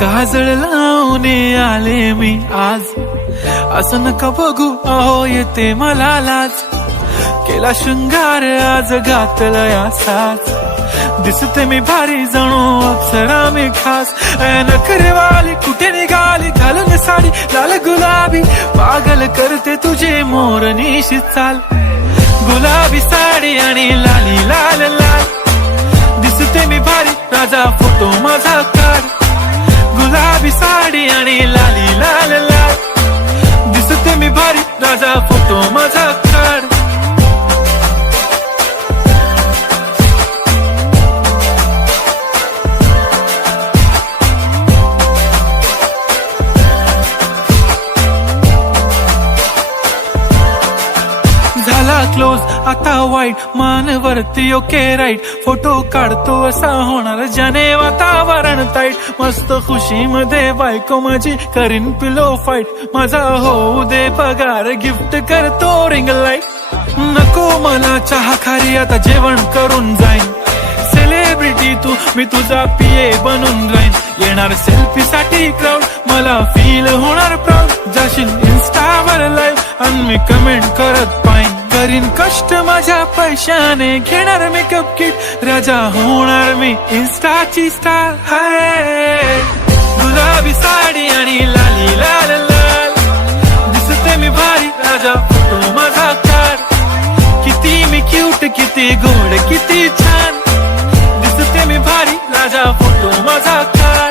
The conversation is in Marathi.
काजळ लावून आले मी आज, असं नका बघू अहो येते मला लाज. केला शृंगार आज घातला साज, दिसते मी भारी जणू अप्सरा मी खास. नखरेवाली कुठे निघाली घालून साडी लाल गुलाबी, पागल करते तुझे मोरनीशी चाल. गुलाबी साडी आणि लाली लाल लाल, दिसते मी भारी राजा फोटो माझा काढ. गुलाबी साडी आणि लाली लाल लाल, दिसते मी भारी राजा फोटो माझा काढ. झाला क्लोज आता वाईट, मानवरती ओके राईट. फोटो काढतो असा होणार ज्याने वातावरण ताईट. मस्त खुशी मध्ये बायको माझी करीन पिलो फाईट. माझा होऊ दे पगार गिफ्ट करतो रिंग लाईट. नको मला चहा खारी आता जेवण करून जाईन. सेलिब्रिटी तू मी तुझा पिये बनून राहीन. येणार सेल्फी साठी क्राऊड मला फील होणार प्राऊड. जाशील इन्स्टावर लाईव्ह आणि मी कमेंट करत पाहिन. करीन कष्ट माझ्या पैशाने घेणार मेकअप किट. राजा होणार मी इन्स्टाची स्टार. हाय गुलाबी साडी आणि लाली लाल लाल, दिसते मी भारी राजा फोटो माझा काढ. किती मी क्यूट किती गोड किती छान, दिसते मी भारी राजा फोटो माझा काढ.